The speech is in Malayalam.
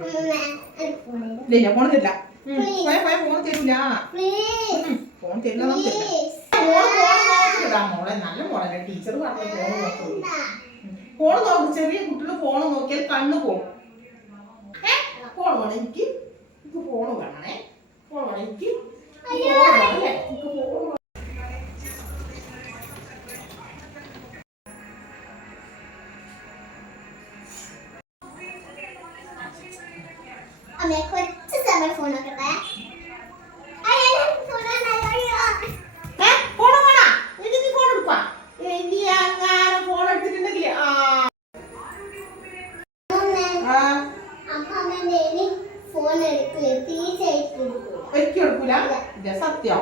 ഇല്ല ഫോൺ തരില്ല. ഫോൺ തരില്ല. ഫോൺ തരില്ല മോളെ. നല്ല മോളെ. ടീച്ചർ പറഞ്ഞു ഫോൺ നോക്കുന്നു. ഫോൺ നോക്കും. ചെറിയ കുട്ടികൾ ഫോൺ നോക്കിയാൽ കണ്ണു പോകും. ഫോൺ വേണം എനിക്ക്. ഫോൺ വേണേ. ഫോൺ വേണം എനിക്ക്. കുറച്ച് സമയം ഫോൺ നോക്കട്ടെ. ഒരിക്കലും എടുക്കൂല. സത്യം.